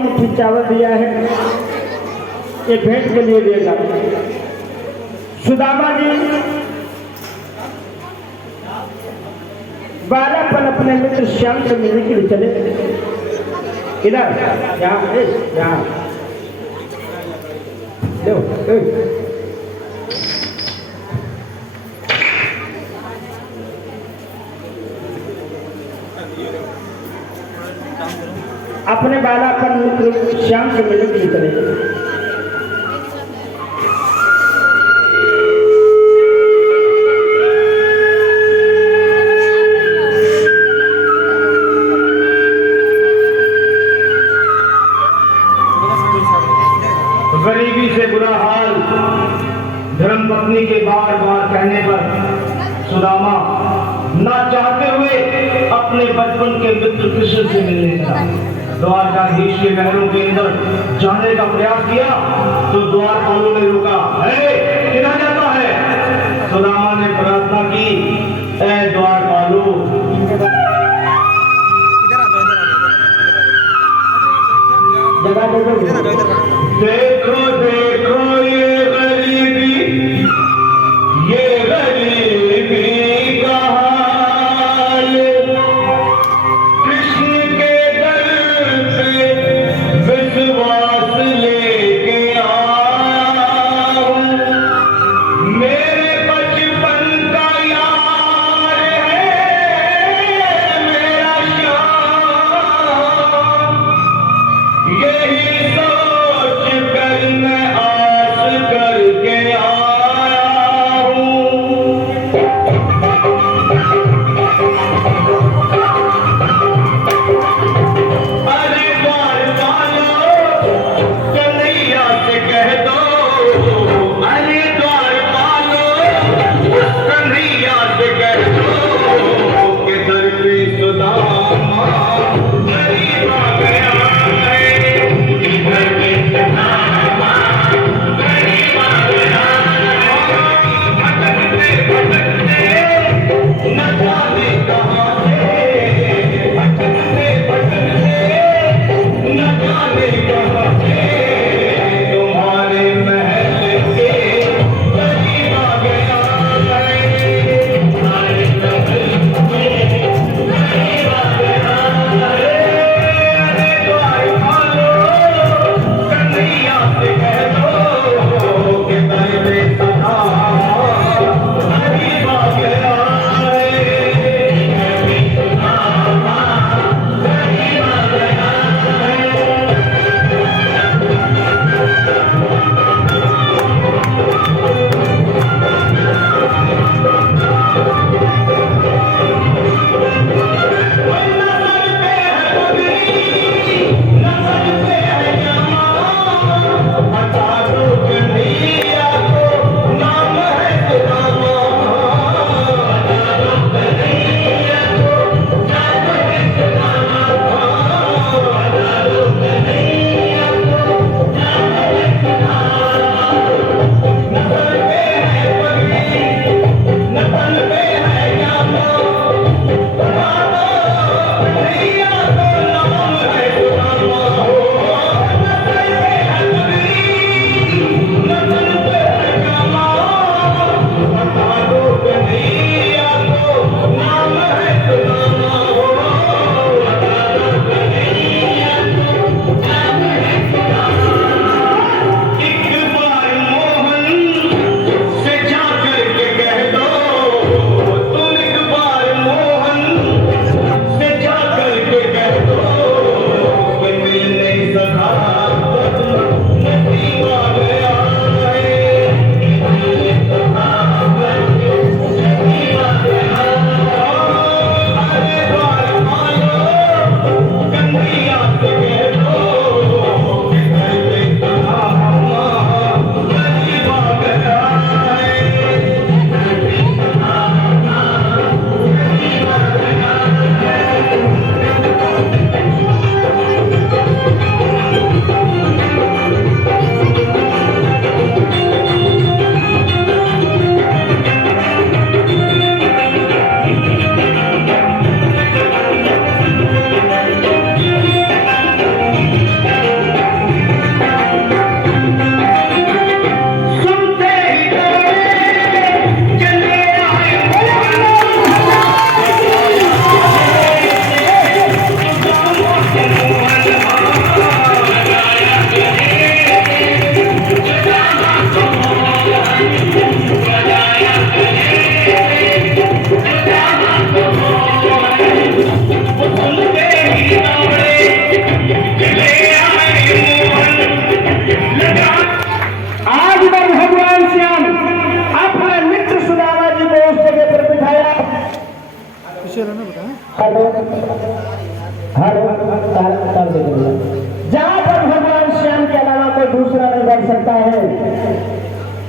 मुट्ठी चावल दिया है, ये भेंट के लिए देगा। सुदामा जी बालापन अपने मित्र श्याम से मिलने के लिए चले। इधर यहाँ अपने बालापन मित्र श्याम से मिलने के लिए चले। गरीबी से बुरा हाल धर्मपत्नी के बार बार कहने पर सुदामा ना चाहते हुए अपने बचपन के मित्र कृष्ण से मिलने लगा। द्वारकाधीश के महलों के अंदर जाने का प्रयास किया तो द्वारपालों ने रोका। किधर जाता है? सुदामा ने प्रार्थना की, ऐ द्वारपालों, देखो देखो ये गरीबी का हाल, कृष्ण के दर पे विश्वास लेके आओ, मेरे बचपन का यार है मेरा श्याम, यही सोच कर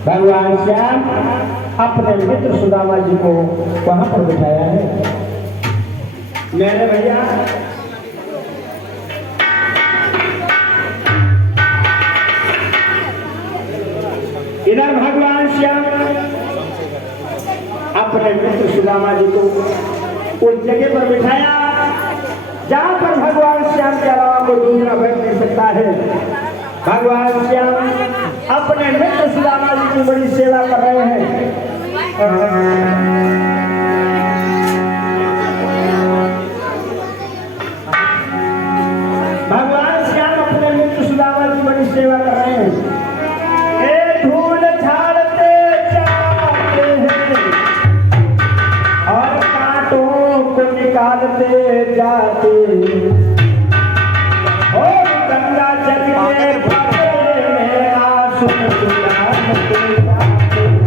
भगवान श्याम अपने मित्र सुदामा जी को वहां पर बिठाया है। मेरे भैया इधर भगवान श्याम अपने मित्र सुदामा जी को उस जगह पर बिठाया जहां पर भगवान श्याम के अलावा कोई दूसरा बैठ नहीं सकता है। भगवान श्याम अपने मित्र सुदामा जी की बड़ी सेवा कर रहे हैं। भगवान श्याम अपने मित्र सुदामा की बड़ी सेवा कर रहे हैं। ए धूल झाड़ते जाते हैं और कांटों को निकालते जाते हैं। और गंगा जल के भरे में आंसू सुलाते जाते हैं।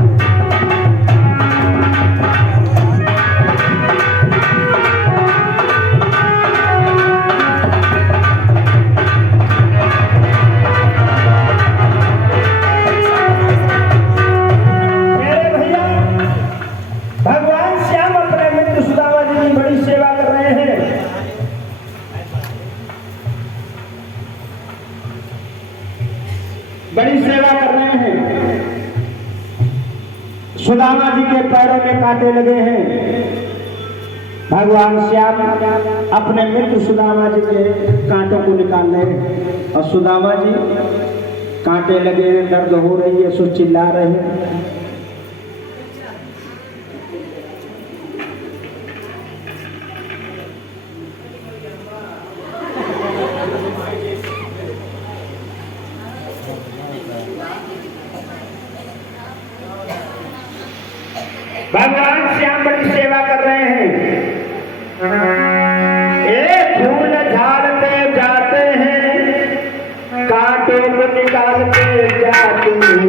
बड़ी सेवा कर रहे हैं। सुदामा जी के पैरों में कांटे लगे हैं। भगवान श्याम अपने मित्र सुदामा जी के कांटों को निकाल रहे हैं और सुदामा जी कांटे लगे हैं, दर्द हो रही है, सो चिल्ला रहे हैं। भगवान श्याम बड़ी सेवा कर रहे हैं। एक फूल झाड़ते जाते हैं, कांटों को निकालते जाते हैं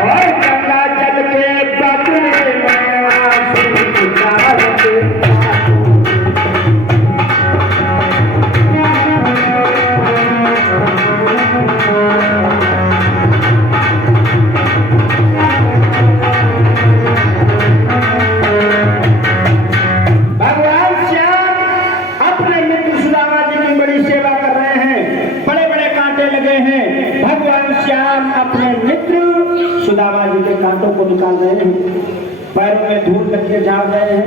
और गंगा जल के बदले में आंसू निकालते सुदामा जी के कांटों को निकाल रहे हैं, पैरों में धूल लगे जा रहे हैं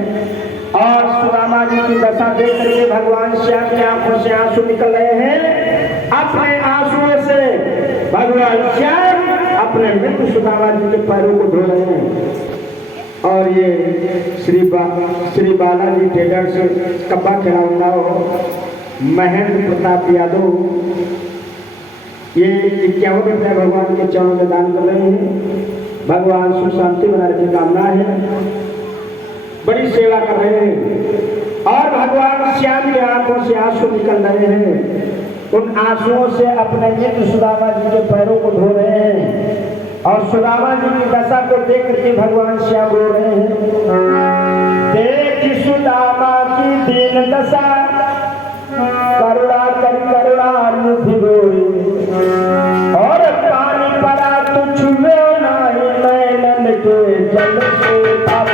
और सुदामा जी की दशा देख करके भगवान श्याम की आंखों से आंसू निकल रहे हैं। अपने आंसुओं से भगवान श्याम अपने मित्र सुदामा जी के पैरों को धो रहे हैं। और ये श्री बालाजी ट्रेडर्स कब्बा खिलाऊंगा महेंद्र प्रताप यादव ये 51 रुपया भगवान के चरणों में दान कर रहे हैं। भगवान सुख शांति बनाने की कामना है। बड़ी सेवा कर रहे हैं और भगवान श्याम की आंखों से आंसू निकल रहे हैं। उन आंसुओं से अपने मित्र सुदामा जी के पैरों को धो रहे हैं और सुदामा जी की दशा को देख करके भगवान श्याम रो रहे हैं। देख सुदामा की दीन दशा, करुणा कर करुणा निधि रोए और पानी पड़ा तो छुए नहीं नैनन के जल से तब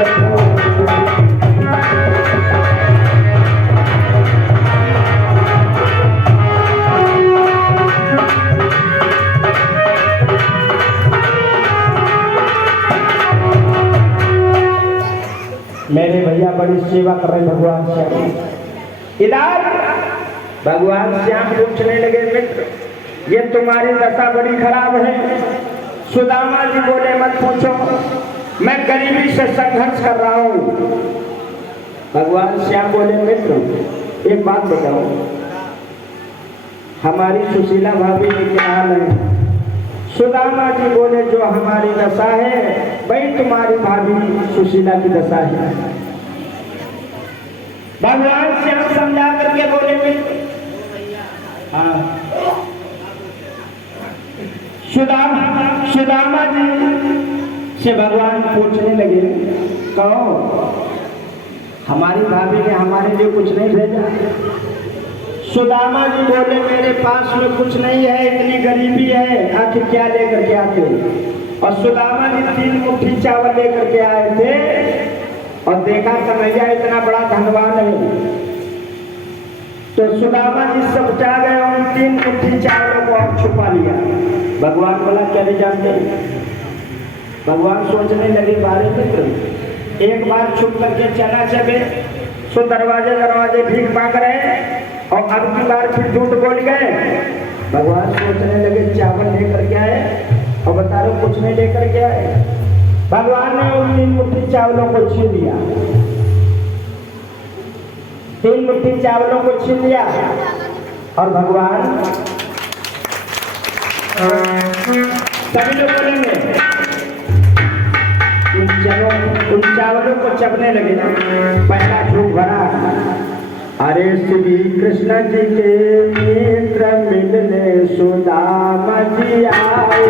मेरे भैया बड़ी सेवा कर रहे भगवान श्याम। इधर भगवान श्याम पूछने लगे, मित्र ये तुम्हारी दशा बड़ी खराब है। सुदामा जी बोले, मत पूछो, मैं गरीबी से संघर्ष कर रहा हूँ। भगवान श्याम बोले, मित्र एक बात बताओ, हमारी सुशीला भाभी की क्या हाल है? सुदामा जी बोले, जो हमारी दशा है वही तुम्हारी भाभी सुशीला की दशा है। भगवान श्याम समझा करके बोले, मित्र हाँ, सुदामा जी से भगवान पूछने लगे, कहो हमारी भाभी ने हमारे लिए कुछ नहीं भेजा? सुदामा जी बोले मेरे पास में कुछ नहीं है, इतनी गरीबी है, आखिर क्या लेकर के आते। और सुदामा जी 3 मुट्ठी चावल लेकर के आए थे और देखा कन्हैया इतना बड़ा धनवान है, तो सुदामा जी सपटा गए और 3 मुट्ठी चावलों को और छुपा लिया। भगवान बोला क्या नहीं जानते। भगवान सोचने लगे बारे मित्र, एक बार छुप करके चला चले सो दरवाजे भीख मांग रहे और अब की बार फिर झूठ बोल गए। भगवान सोचने लगे चावल लेकर के आए और बता रहे कुछ नहीं लेकर के आए। भगवान ने उन 3 मुट्ठी चावलों को छीन लिया, 3 मुट्ठी चावलों को छीन लिया और भगवान सभी लोग बोलेंगे उन चावलों को चबने लगे। पहला झूठ भरा, अरे श्री कृष्ण जी के मित्र मिलने सुदामा जी आए।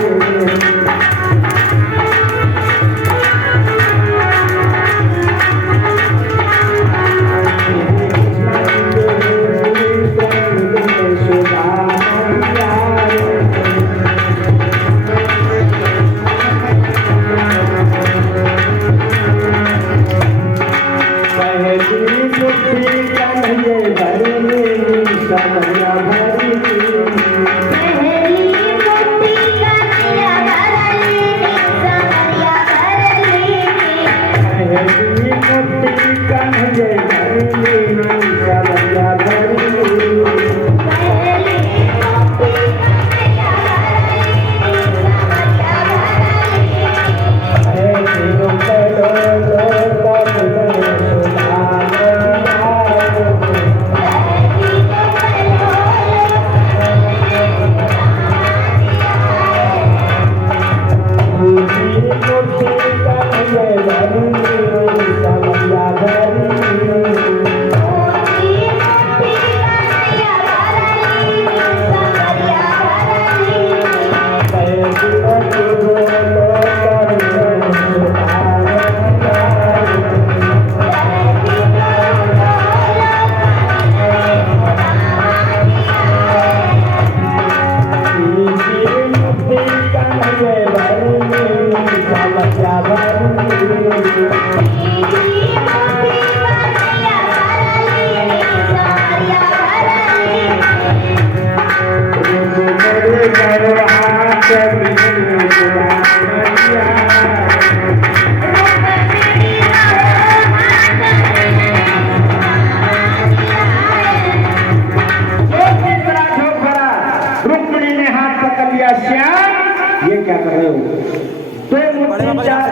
ये क्या कर रहे हो?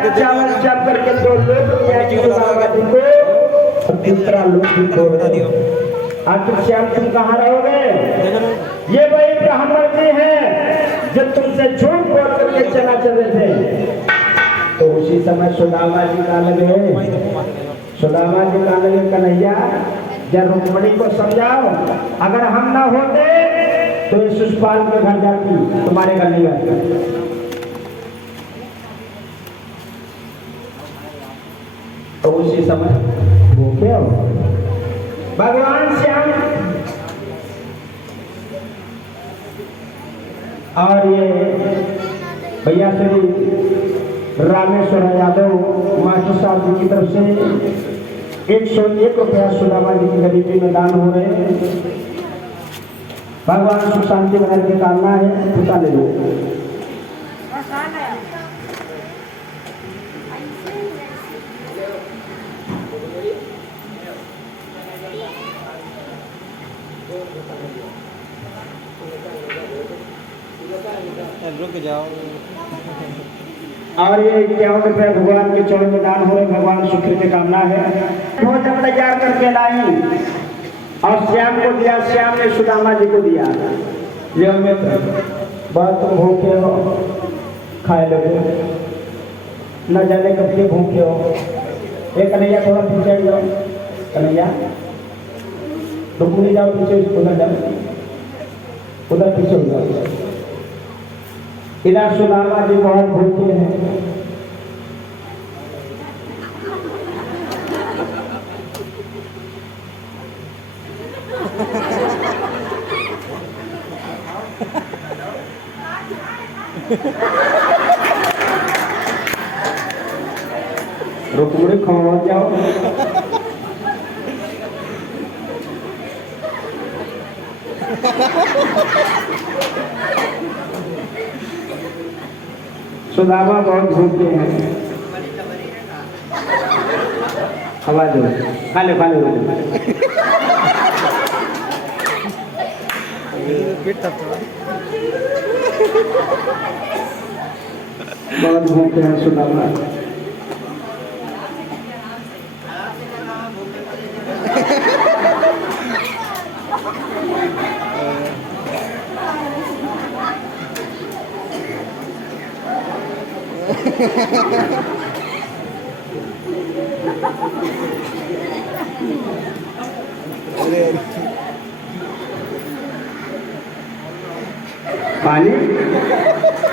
तो चावल चाप करके 2 लोग को तीसरा लोग भी बोल रहे हो। आखिर श्याम तुम कहाँ रहोगे? ये वही ब्राह्मण जी हैं जब तुमसे झूठ बोल करके चला चले थे। तो उसी समय सुदामा जी का लगे, सुदामा जी का लगे कन्हैया जब रुक्मणी को समझाओ, अगर हम ना होते तो इस शिशुपाल के घर जाती, तुम्हारे घर नहीं आती। तो उसी समय भूखे हो भगवान श्याम और ये भैया श्री रामेश्वर यादव मास्टर साहब जी की तरफ से 101 रुपया सुदामा जी की गरीबी में दान हो रहे हैं। भगवान सुख शांति बनाने की कामना है, पूछा ले लो। रुक जाओ। और ये 51 रुपये भगवान के चरण में दान हो रहे, भगवान सुख की कामना है। भोजन तैयार करके लाई और श्याम को दिया, श्याम ने सुदामा जी को दिया। ये मित्र बहुत तुम भूखे हो, खाए लोगे, न जाने कब के भूखे हो। एक कन्हैया थोड़ा पीछे जाओ, कन्हैया रुक जाओ, पीछे उधर जाओ, उधर पीछे हो जाओ। इधर सुदामा जी बहुत भूखे हैं। रुकमुड़ी खवा जाओ। सुदामा बहुत भूखे हैं। खवा दो, खा लो खा लो। पेट तक बहुत भूखे हैं सुदामा। पानी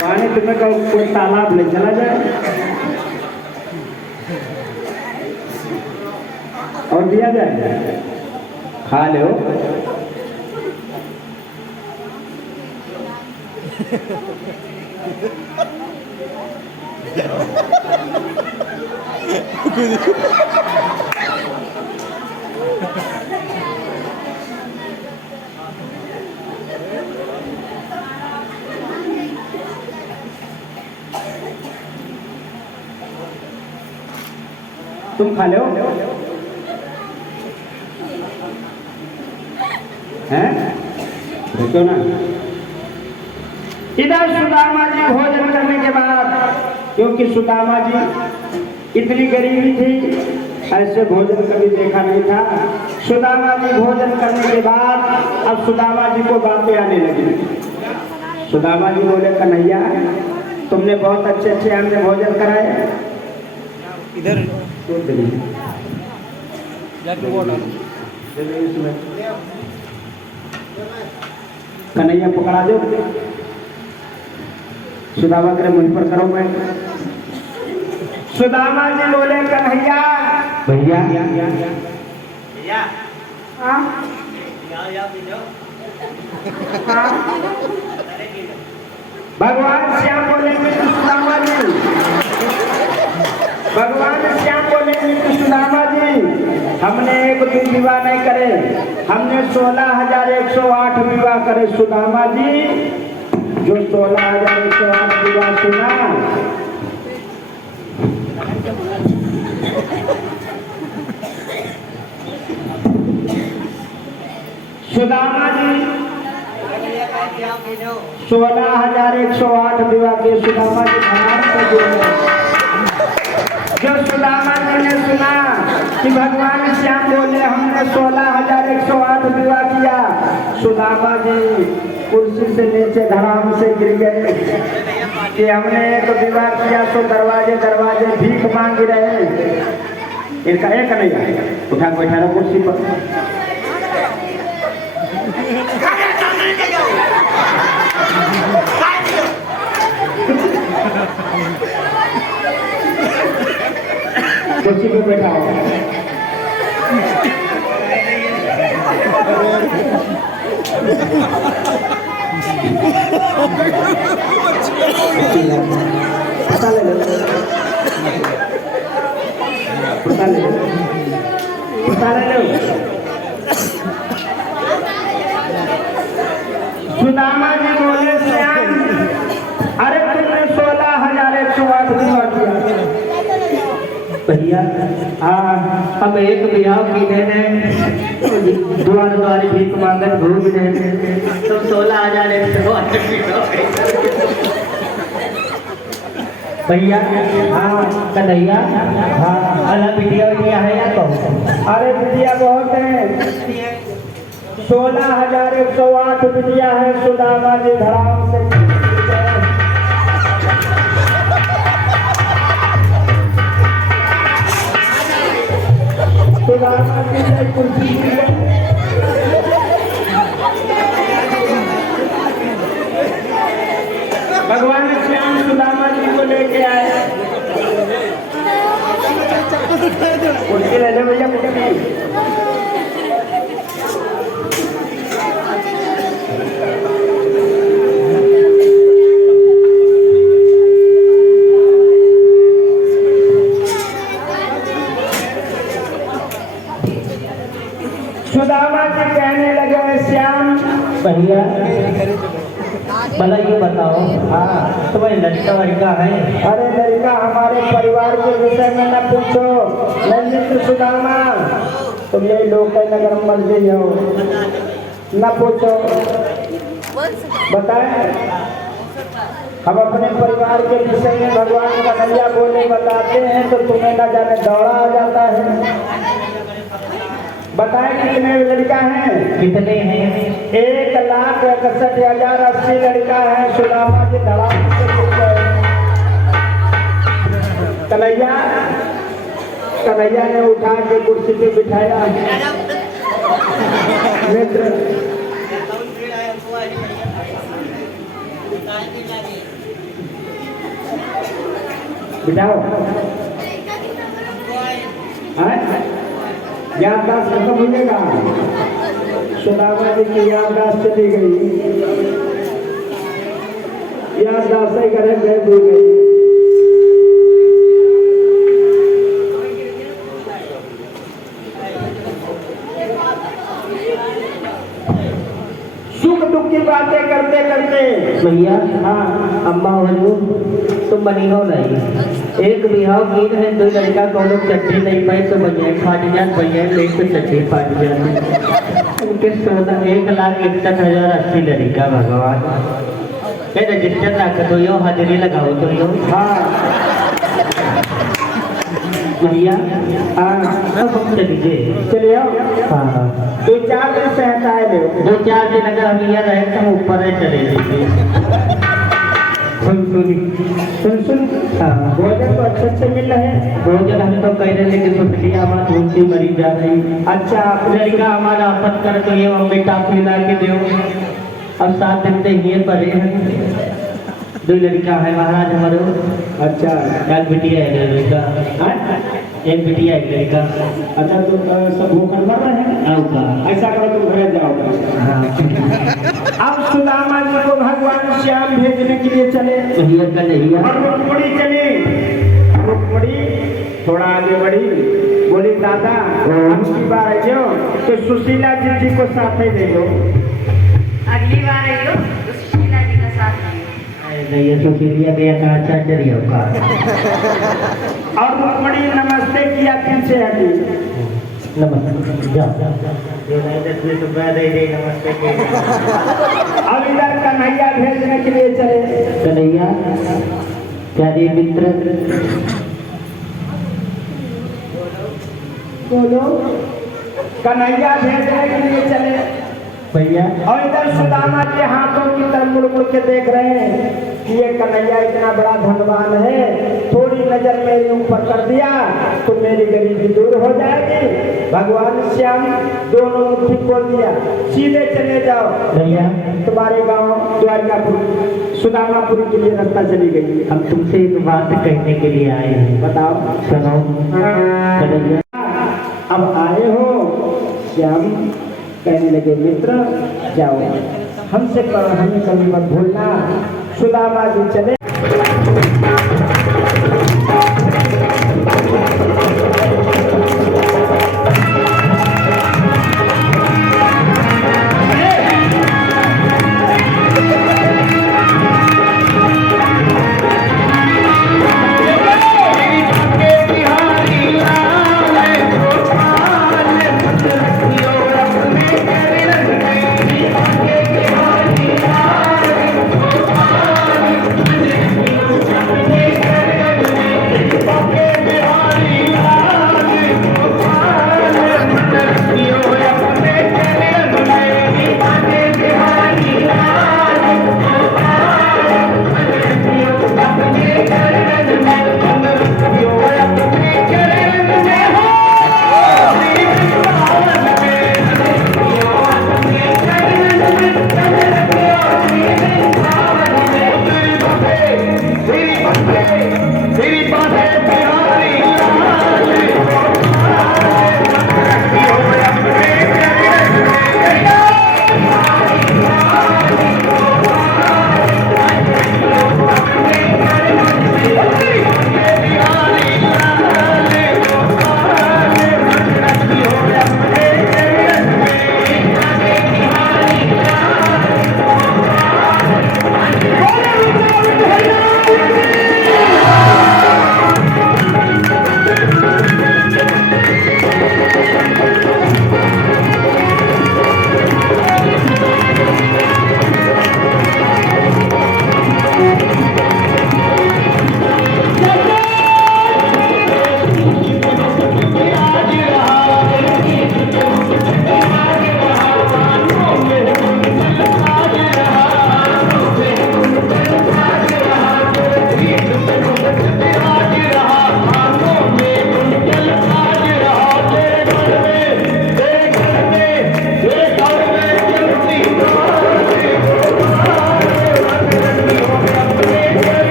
पानी तुम्हें कोई तालाब ले चला जाए और दिया जाए, खा लो। तुम खा लो हैं, देखो ना। इधर सुदामा जी भोजन करने के बाद, क्योंकि सुदामा जी इतनी गरीबी थी, ऐसे भोजन कभी देखा नहीं था। सुदामा जी भोजन करने के बाद अब सुदामा जी को बातें आने लगी। सुदामा जी बोले, कन्हैया तुमने बहुत अच्छे अच्छे हमने भोजन कराए। इधर जाके वो डालो। कन्हैया पकड़ा दो, सुदामा करे मुझ पर करो। मैं सुदामा जी बोले, कन्हैया भैया भैया हाँ हाँ। भगवान श्याम बोले, सुदामा जी भगवान श्याम बोले, सुदामा जी हमने एक भी विवाह नहीं करे, हमने 16,108 विवाह करे। सुदामा जी जो 16,108 विवाह सुना, सुदामा जी 16,108 विवाह के सुदामा जी भगवान को जो सुदामा जी ने सुना कि भगवान श्याम बोले हमने 16,108 विवाह किया, सुदामा जी कुर्सी से नीचे धड़ाम से गिर गए कि हमने एक विवाह किया तो दरवाजे दरवाजे भीख मांग रहे। इनका एक नहीं, उठा बैठा रहो कुर्सी पर। कुर्सी पे बैठा हो। पता ले लो, पता ले लो, पता ले लो। सुदामा जी बोले, श्याम अरे तुमने 16,108 विवाह किया। भैया हाँ, हम एक विवाह की देने द्वार द्वारी भीख मांगन घूम रहे, तुम 16,108 भैया हाँ। कन्हैया हाँ, अलग बिटिया है या कहो? अरे बिटिया बहुत है, 16,108 बिटिया है। सुदामा जी धड़ाम से सुदामा जी ने कुर्सी भगवान श्याम सुदामा जी को लेके आए। कुर्सी ले लो भैया, कुर्सी। भला ये बताओ, हाँ तुम्हें लड़का वड़का है? अरे लड़का हमारे परिवार के विषय में न पूछो। नहीं मित्र सुदामा, तुम यही लोग का नगर मर्जी हो, न पूछो। बताए हम अपने परिवार के विषय में भगवान कन्हैया बोले बताते हैं तो तुम्हें न जाने दौड़ा आ जाता है। बताए कितने लड़का हैं? कितने हैं? 1,61,080 लड़का है। सुदामा जी धड़ाम से गिर गए। कन्हैया ने उठा के कुर्सी पे बिठाया। मित्र बिठाओ। याददाश्त खत्म हो जाएगा। सुदामा जी की याददाश्त चली गई। याददाश्त ही करे गए भूल गई। सुख दुख की बातें करते करते भैया, हाँ अम्मा बोलू तुम बनी हो नहीं। एक बिहाव गिन है, दो लड़का को लोग चट्टी नहीं पाए तो बनिया फाट जान, बनिया नहीं तो चट्टी फाट जाती। उनके 1,61,080 लड़का भगवान ये रजिस्टर रख दो, यो हाजिरी लगाओ तो यो। हाँ भैया हाँ अब हम चलिए। चलिए आओ। हाँ 2-4 दिन से हटाए ले। 2-4 दिन अगर हम यहाँ रहे तो हम ऊपर ही चले जाएंगे। सुन हाँ भोजन तो अच्छे मिल रहे हैं। भोजन हम तो कह रहे लेकिन सुखलिया हमारा ढूंढती मरी जा रही। अच्छा लड़का हमारा आपत कर तो ये मम्मी टाफी ला के दो। अब 7 दिन से ये पड़े हैं। 2 लड़का है महाराज हमारे। अच्छा एक बिटिया है लड़का, एक बिटिया एक लड़का। अच्छा तो सब भूखल मर रहे हैं। आऊँगा। ऐसा करो तुम घर जाओ। हाँ अब सुदामा जी को भगवान श्याम भेजने के लिए चले भैया का नहीं और रुक्मणी चली। रुक्मणी थोड़ा आगे बढ़ी, बोली दादा अब की बार आइयो तो सुशीला जी को साथ ही ले लो। अगली बार आइयो तो सुशीला जी का साथ आइयो। नहीं ये सुशीलिया के यहाँ अच्छा चलिए होगा। और रुक्मणी नमस्ते किया, पीछे हटी। नमस्ते जा नमस्ते अब इधर कन्हैया भेजने के लिए चले। कन्हैया प्यारे मित्र बोलो। कन्हैया भेजने के लिए चले भैया। और इधर सुदामा के हाथों की तरफ मुड़ मुड़ के देख रहे हैं कि ये कन्हैया इतना बड़ा धनवान है, थोड़ी नजर मेरे ऊपर कर दिया तो मेरी गरीबी दूर हो जाएगी। भगवान श्याम दोनों मुट्ठी खोल दिया, सीधे चले जाओ। भैया तुम्हारे गांव द्वारकापुर सुदामापुरी के लिए रास्ता चली गई। हम तुमसे एक बात कहने के लिए आए हैं। बताओ। सुनो कन्हैया, अब आए हो श्याम, कहने लगे मित्र जाओ, हमसे हमें कभी मत भूलना। सुदामा जी चले।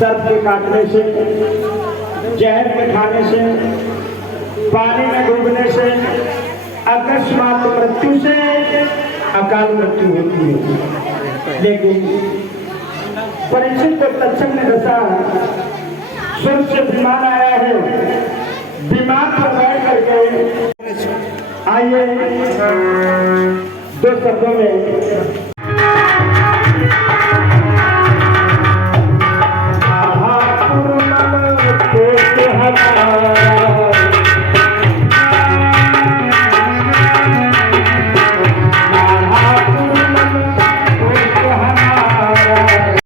सर्प के काटने से, जहर के खाने से, पानी में डूबने से, अकस्मात मृत्यु से अकाल मृत्यु होती है। लेकिन परीक्षित को तक्षक ने दसा स्वर्ग से विमान आया है, विमान पर बैठ करके आइए 2 शब्दों में